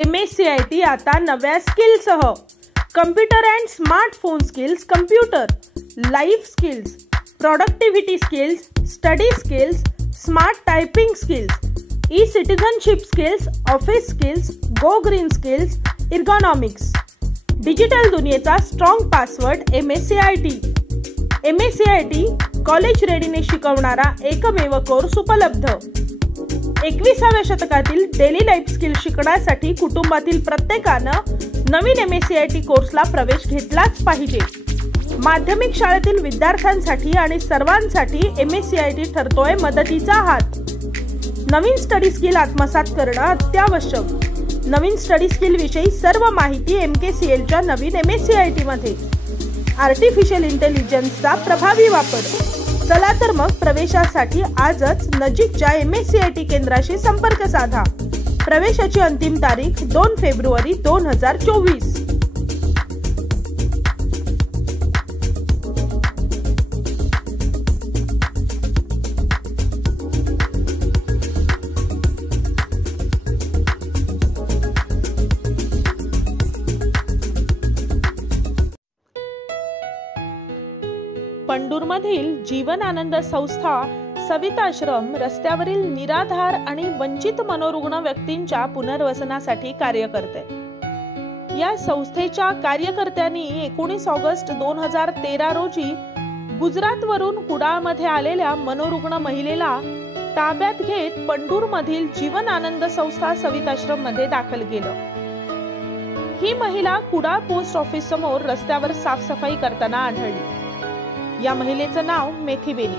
MSCIT आता नव्या स्किलसह computer and smartphone skills, computer, life skills, productivity skills, study skills, smart typing skills, e citizenship skills, office skills, go green skills, ergonomics, digital दुनियेचा strong password MSCIT. MSCIT college रेडीने शिकवणारा एकमेव course उपलब्ध. 21व्या शतकातील daily life skill शिकण्यासाठी कुटुंबातील प्रत्येकानं नवीन MSCIT कोर्सला प्रवेश घेतलाच पाहिजे. माध्यमिक शाळेतील विद्यार्थ्यांसाठी आणि सर्वांसाठी MSCIT ठरतोय मदतीचा हात. नवीन स्टडी स्किल आत्मसात करणं अत्यावश्यक. नवीन स्टडी स्किल विषयी सर्व माहिती MKCLच्या नवीन MSCIT मध्ये. आर्टिफिशियल इंटेलिजन्सचा प्रभावी वापर. चला तर मग प्रवेशासाठी आजच नजीकच्या MSCIT केंद्राशी संपर्क साधा. प्रवेशाची अंतिम तारीख 2 फेब्रुवारी 2024. पंढूरमधील जीवन आनंद संस्था सविताश्रम रस्त्यावरील निराधार आणि वंचित मनोरुग्ण व्यक्तींच्या पुनर्वसनासाठी कार्य करते. या संस्थेच्या कार्यकर्त्यांनी 19 ऑगस्ट 2013 रोजी गुजरातवरून कुडाळमध्ये आलेल्या मनोरुग्ण महिलेला ताब्यात घेत पंढूरमधील जीवन आनंद संस्था सविताश्रम मध्ये दाखल केलं. ही महिला कुडाळ पोस्ट ऑफिस समोर रस्त्यावर साफसफाई करताना आढळली. या महिलेचं नाव मेथीबेनी.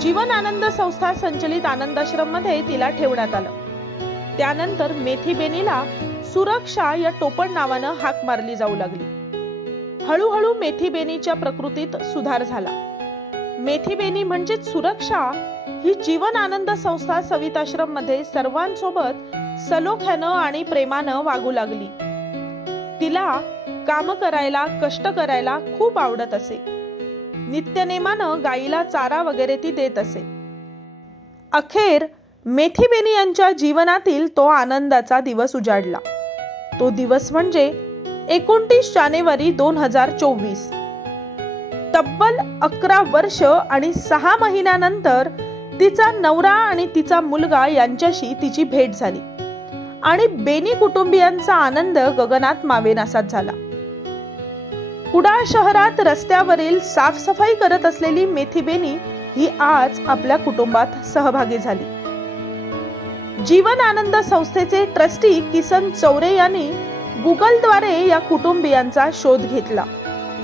जीवन आनंद संस्था संचलित आनंदाश्रम मध्ये तिला ठेवण्यात आलं. त्यानंतर मेथीबेनीला सुरक्षा या टोपण नावानं हाक मारली जाऊ लागली. हळूहळू मेथीबेनीच्या प्रकृतीत सुधार झाला. मेथीबेनी म्हणजेच सुरक्षा ही जीवन आनंद संस्था सविताश्रम मध्ये सर्वांसोबत सलोख्यानं आणि प्रेमानं वागू लागली. तिला काम करायला, कष्ट करायला खूप आवडत असे. नित्यनेमानं गाईला चारा वगैरे ती देत असे. अखेर मेथीबेनी यांच्या जीवनातील तो आनंदाचा दिवस उजाडला. तो दिवस म्हणजे 29 जानेवारी 2024. तब्बल 11 वर्ष आणि 6 महिन्यानंतर तिचा नवरा आणि तिचा मुलगा यांच्याशी तिची भेट झाली आणि बेनी कुटुंबियांचा आनंद गगनात मावेनासाच झाला. कुडाळ शहरात रस्त्यावरील साफसफाई करत असलेली मेथीबेनी ही आज आपल्या कुटुंबात सहभागी झाली. जीवन आनंद संस्थेचे ट्रस्टी किसन चौरे यांनी गुगलद्वारे या कुटुंबियांचा शोध घेतला.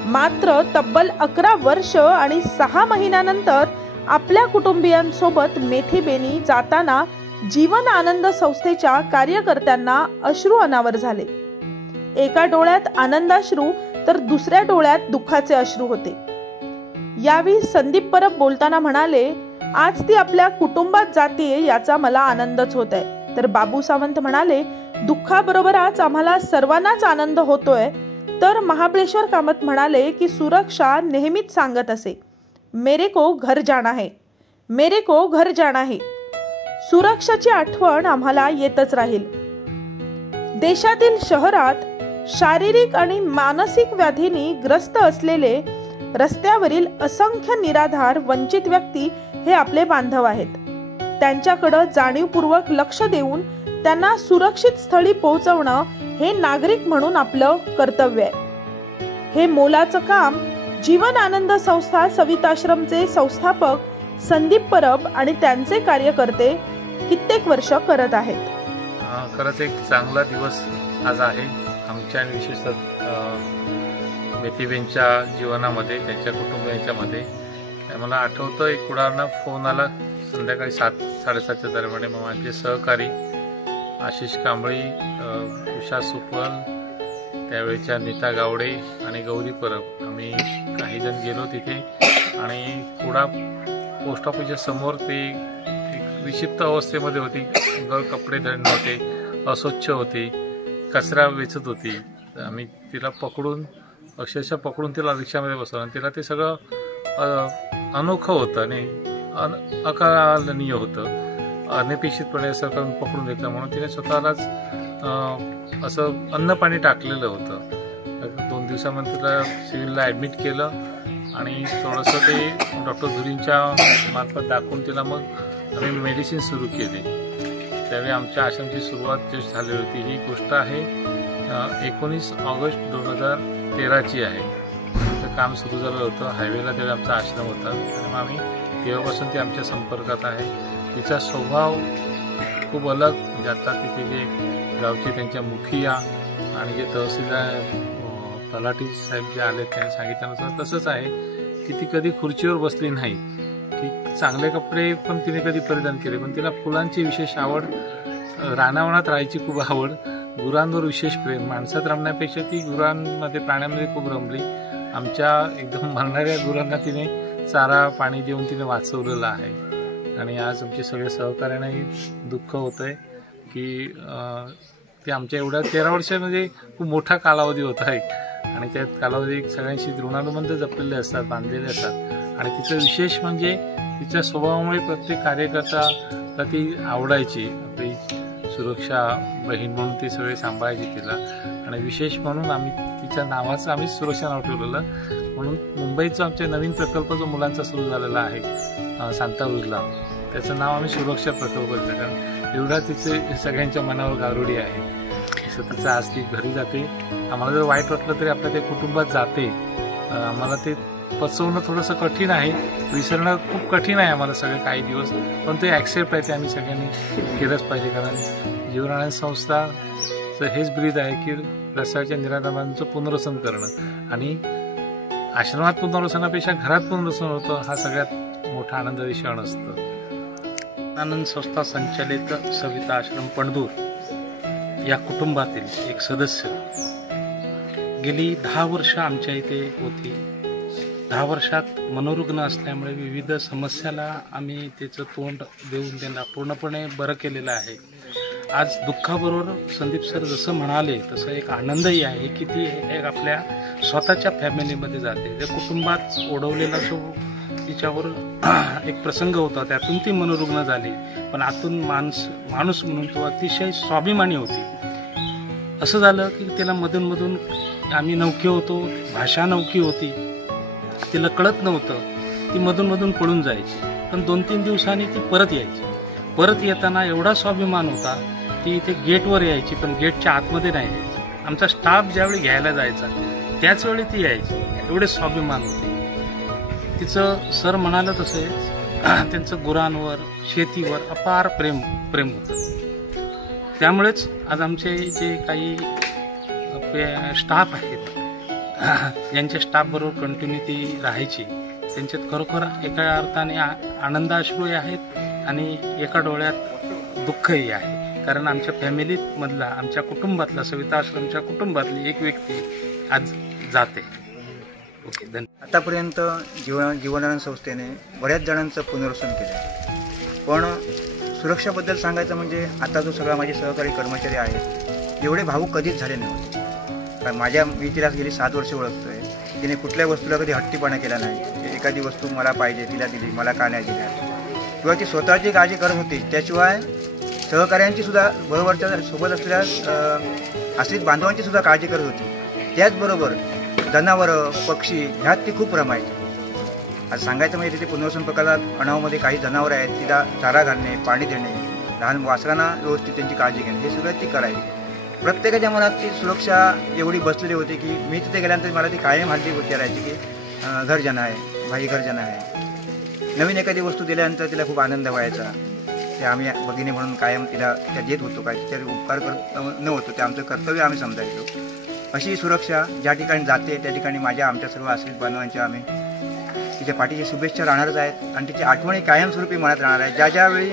मात्र तब्बल 11 वर्ष आणि 6 महिन्यानंतर आपल्या कुटुंबियांसोबत मेथीबेनी जाताना जीवन आनंद संस्थेच्या कार्यकर्त्यांना अश्रू अनावर झाले. एका डोळ्यात आनंदाश्रू तर दुसऱ्या डोळ्यात दुःखाचे अश्रू होते. यावेळी संदीप परब बोलताना म्हणाले, आज ती आपल्या कुटुंबात जातीये याचा मला आनंदच होत आहे. तर बाबू सावंत म्हणाले, दुःखाबरोबरच आम्हाला सर्वांनाच आनंद होतोय. तर महाबळेश्वर कामत म्हणाले की सुरक्षा नेहमीच सांगत असे, मेरे को घर जाना है, मेरे को घर जाना है. सुरक्षाची आठवण आम्हाला येतच राहील. देशातील शहरात शारीरिक आणि मानसिक व्याधींनी ग्रस्त असलेले रस्त्यावरील असंख्य निराधार वंचित व्यक्ती हे आपले बांधव आहेत. त्यांच्याकडे जाणीवपूर्वक लक्ष देऊन त्यांना सुरक्षित स्थळी पोहोचवणं हे नागरिक म्हणून आपलं कर्तव्य आहे. हे मोलाचं काम जीवन आनंद संस्था सविताश्रमचे संस्थापक संदीप परब आणि त्यांचे कार्यकर्ते कित्येक वर्ष करत आहेत. खरंच एक चांगला दिवस आज आहे आमच्या आणि विशेषतः मेथीबेनच्या जीवनामध्ये, त्यांच्या कुटुंबियांच्या मध्ये. मला आठवतं एक कुडाळनं फोन आला संध्याकाळी 7-7:30च्या दरम्यान. मग माझे सहकारी आशिष कांबळी, उषा सुपल, त्यावेळेच्या नीता गावडे आणि गौरी परब आम्ही काही जण गेलो तिथे. आणि कुडाळ पोस्ट ऑफिसच्या समोर ते एक विक्षिप्त अवस्थेमध्ये होती. कपडे धड नव्हते, अस्वच्छ होती, कचरा वेचत होती. आम्ही तिला पकडून, अक्षरशः पकडून तिला रिक्षामध्ये बसवलं आणि तिला ते सगळं अनोखं होतं आणि अकालनीय होतं. अनपेक्षितपणे असं पकडून घेतलं म्हणून तिने स्वतःलाच असं अन्न पाणी टाकलेलं होतं. 2 दिवसामध्ये तिला सिव्हिलला ॲडमिट केलं आणि थोडंसं ते डॉक्टर धुरींच्या मार्फत दाखवून तिला मग आम्ही मेडिसिन सुरू केली. त्यावेळी आमच्या आश्रमची सुरुवात जस्ट झाली होती. ही गोष्ट आहे 19 ऑगस्ट 2013ची आहे. तर काम सुरू झालं होतं. हायवेला तेव्हा आमचा आश्रम होता आणि आम्ही तेव्हापासून ती आमच्या संपर्कात आहे. तिचा स्वभाव खूप अलग, म्हणजे आता तिथे जे गावचे त्यांच्या मुखिया आणि जे तहसीलदार तलाठी साहेब जे आले त्यांनी सांगितल्यानुसार तसंच आहे की ती कधी खुर्चीवर बसली नाही, की चांगले कपडे पण तिने कधी परिधान केले, पण तिला फुलांची विशेष आवड, रानावनात राहायची खूप आवड, गुरांवर विशेष प्रेम. माणसात रमण्यापेक्षा ती गुरांमध्ये प्राण्यांमध्ये खूप रमली. आमच्या एकदम मरणाऱ्या गुरांना तिने चारा पाणी देऊन तिने वाचवलेलं आहे. आणि आज आमचे सगळे सहकार्यानेही दुःख होत आहे की ते आमच्या एवढ्या 13 वर्षामध्ये खूप मोठा कालावधी होता आहे आणि त्या कालावधी सगळ्यांशी ऋणानुबंध जपलेले असतात, बांधलेले असतात. आणि तिचं विशेष म्हणजे तिच्या स्वभावामुळे प्रत्येक कार्यकर्त्याला ती आवडायची. आपली सुरक्षा बहीण म्हणून ती सगळे सांभाळायची तिला. आणि विशेष म्हणून आम्ही तिच्या नावाचं आम्ही सुरक्षा नाव ठेवलेलं. म्हणून मुंबईचा आमच्या नवीन प्रकल्प जो मुलांचा सुरू झालेला आहे सांताक्रूजला, त्याचं नाव आम्ही सुरक्षा प्रकल्प दिलं, कारण एवढा तिचे सगळ्यांच्या मनावर गारुडी आहे. असं तिचं आज ती घरी जाते. आम्हाला जर वाईट वाटलं तरी आपल्या ते कुटुंबात जाते. आम्हाला ते पचवणं थोडंसं कठीण आहे, विसरणं खूप कठीण आहे आम्हाला सगळे काही दिवस, पण ते ॲक्सेप्ट आहे, ते आम्ही सगळ्यांनी केलंच पाहिजे. कारण जीवनानंद संस्थाचं हेच ब्रीद आहे की रसाच्या निराधारांचं पुनर्वसन करणं. आणि आश्रमात पुनर्वसनापेक्षा घरात पुनर्वसन होतं, हा सगळ्यात मोठा आनंदाचा क्षण असतो. आनंद संस्था संचालित सविता आश्रम पणदूर या कुटुंबातील एक सदस्य गेली 10 वर्ष आमच्या इथे होती. 10 वर्षात मनोरुग्ण असल्यामुळे विविध समस्याला आम्ही त्याचं तोंड देऊन त्यांना पूर्णपणे बरं केलेलं आहे. आज दुःखाबरोबर संदीप सर जसं म्हणाले तसं एक आनंदही आहे की ती एक आपल्या स्वतःच्या फॅमिलीमध्ये जाते. त्या कुटुंबात ओढवलेला जो तिच्यावर एक प्रसंग होता, त्यातून ती मनोरुग्ण झाली, पण आतून माणूस म्हणून तो अतिशय स्वाभिमानी होती. असं झालं की तिला मधून आम्ही नौके होतो, भाषा नौकी होती, तिला कळत नव्हतं, ती मधून पळून जायची, पण 2-3 दिवसांनी ती परत यायची. परत येताना एवढा स्वाभिमान होता, ती इथे गेटवर यायची पण गेटच्या आतमध्ये नाही यायची. आमचा स्टाफ ज्यावेळी घ्यायला जायचा त्याच वेळी ती यायची, एवढे स्वाभिमान होते तिचं. सर म्हणालं तसेच त्यांचं गुरांवर, शेतीवर अपार प्रेम होतं. त्यामुळेच आज आमचे जे काही स्टाफ आहेत, ज्यांच्या स्टाफबरोबर कंटिन्युटी राहायची, त्यांच्यात खरोखर एका अर्थाने आनंदाश्रूही आहेत आणि एका डोळ्यात दुःखही आहे. कारण आमच्या फॅमिलीमधला, आमच्या कुटुंबातला, सविता आश्रमच्या कुटुंबातली एक व्यक्ती आज जाते. ओके, धन्यवाद. आतापर्यंत जीवनानंद संस्थेने बऱ्याच जणांचं पुनर्वसन केलं, पण सुरक्षाबद्दल सांगायचं म्हणजे आता जो सगळा माझे सहकारी कर्मचारी आहेत एवढे भावूक कधीच झाले नव्हते. कारण मी तिला गेली 7 वर्ष ओळखतोय. तिने कुठल्या वस्तूला कधी हट्टीपणा केला नाही. एखादी वस्तू मला पाहिजे, तिला दिली, मला का नाही दिल्या, किंवा ती स्वतःची काळजी करत होती. त्याशिवाय सहकाऱ्यांची सुद्धा, बरोबरच्या सोबत असलेल्या आश्रित बांधवांची सुद्धा काळजी करत होती. त्याचबरोबर जनावरं, पक्षी ह्यात ती खूप रमायची. आज सांगायचं म्हणजे तिथे पुनर्वसन प्रकल्पात अणावमध्ये काही जनावरं आहेत, तिला चारा घालणे, पाणी देणे, लहान वासरांना व्यवस्थित त्यांची काळजी घेणे, हे सगळं ती करायची. प्रत्येकाच्या मनात ती सुरक्षा एवढी बसलेली होती की मी तिथे गेल्यानंतर मला ती कायम हल्ली विचारायची की घर जन आहे, भाई घर जन आहे. नवीन एखादी वस्तू दिल्यानंतर तिला खूप आनंद व्हायचा. ते आम्ही भगिनी म्हणून कायम तिला त्या देत होतो, काय तिच्या उपकार करत नव्हतो, ते आमचं कर्तव्य आम्ही समजायचो. अशी सुरक्षा ज्या ठिकाणी जाते त्या ठिकाणी आमच्या सर्व आश्रित बांधवांच्या आम्ही तिच्या पाठीची शुभेच्छा राहणारच आहेत आणि तिची आठवणी कायमस्वरूपी मनात राहणार आहे. ज्यावेळी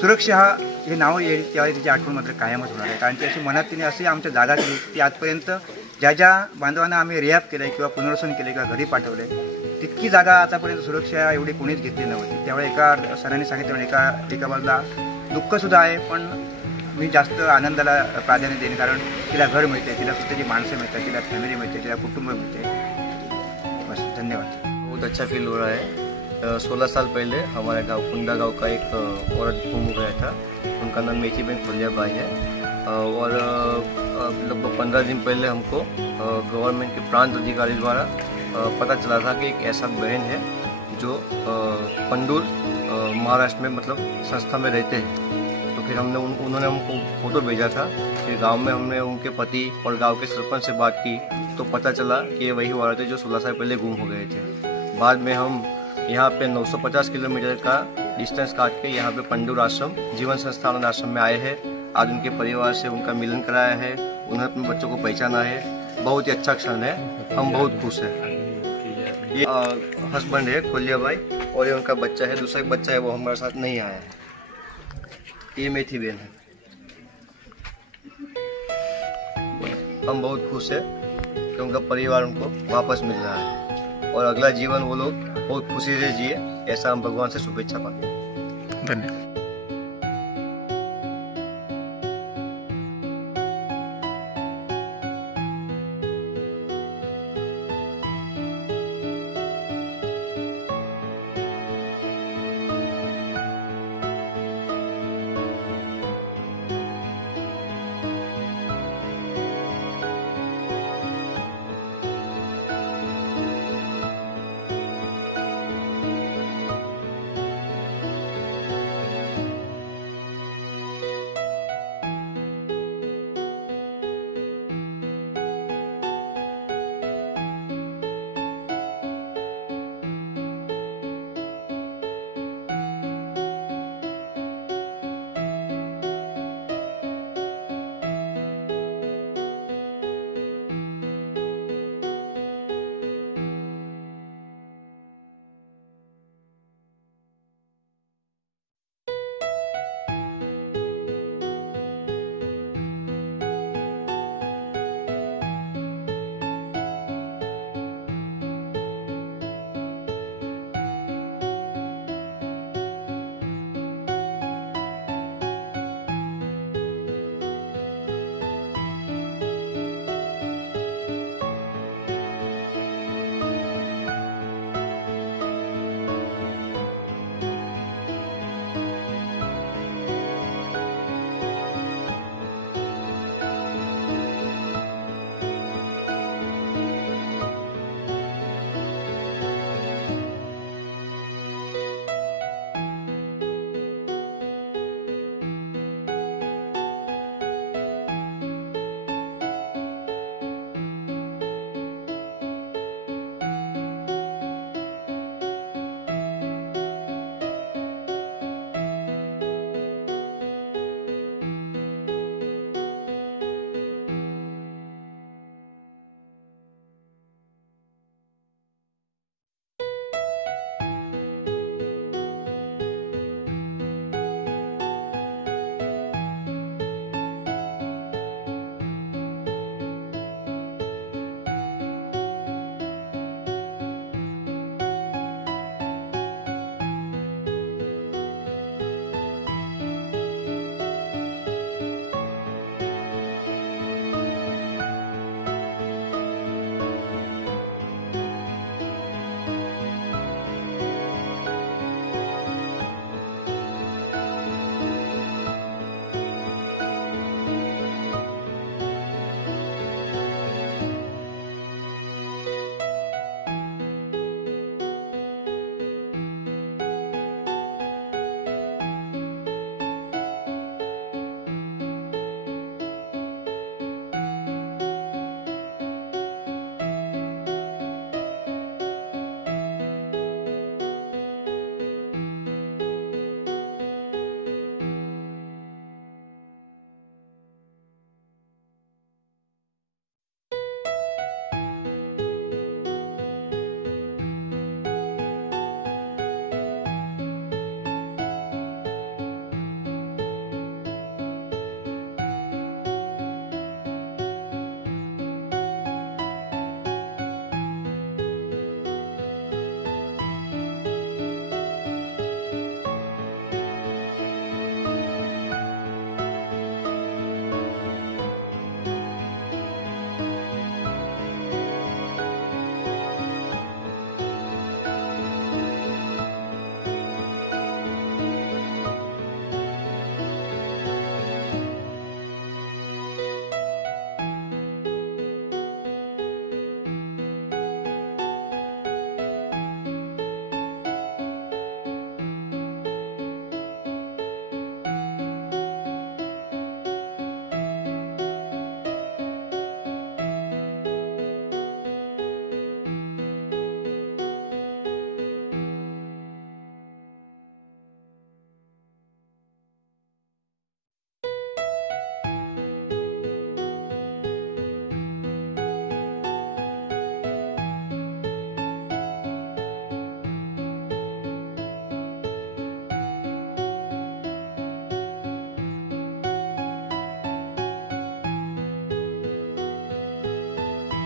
सुरक्षा हे नाव येईल त्यावेळी तिची आठवण मात्र कायमच होणार आहे. कारण ती अशी मनात तिने अशी आमच्या जागा केली की आजपर्यंत ज्या बांधवांना आम्ही रिहॅब केलं किंवा पुनर्वसन केले किंवा घरी पाठवले, तितकी जागा आतापर्यंत सुरक्षा एवढी कोणीच घेतली नव्हती. त्यावेळी एका सरांनी सांगितलं, एका बाजूला दुःखसुद्धा आहे, पण मी जास्त आनंदाला प्राधान्य देईन, कारण तिला घर मिळते, तिला स्वतःची माणसं मिळतात, तिला फॅमिली मिळते, तिला कुटुंब मिळते. बस, धन्यवाद. बहुत अच्छा फील हो रहा है. 16 साल पहले हमारे गांव कुंदा गांव का एक औरत गुम हो गया था. उनका नाम मेथीबेन फुलिया बाई है. और लगभग 15 दिन पहले हमको गवर्नमेंट के प्रांत अधिकारी द्वारा पता चला था कि एक ऐसा बहन है जो पंडूर महाराष्ट्र में मतलब संस्था में रहते हैं। तो फिर उन्होंने हमको फोटो भेजा था। फिर गांव में हमने उनके पति और गांव के सरपंच से बात की तो पता चला कि ये वही औरतें जो 16 साल पहले गुम हो गए थे। बाद में हम यहाँ पे 950 किलोमीटर का डिस्टेंस काट के यहाँ पे पंडूर आश्रम जीवन संस्थान आश्रम में आए हैं। आज उनके परिवार से उनका मिलन कराया है, उन्होंने अपने बच्चों को पहचाना है। बहुत ही अच्छा क्षण है, हम बहुत खुश हैं। ये हस्बैंड है खोलिया भाई और ये उनका बच्चा है, दूसरा एक बच्चा है वो हमारे साथ नहीं आया है। ये मेथी बहन है। हम बहुत खुश है कि उनका परिवार उनको वापस मिल रहा है और अगला जीवन वो लोग बहुत खुशी से जिए, ऐसा हम भगवान से शुभेच्छा पाते हैं। धन्यवाद।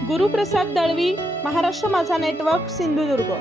गुरुप्रसाद दळवी, महाराष्ट्र माझा नेटवर्क, सिंधुदुर्ग.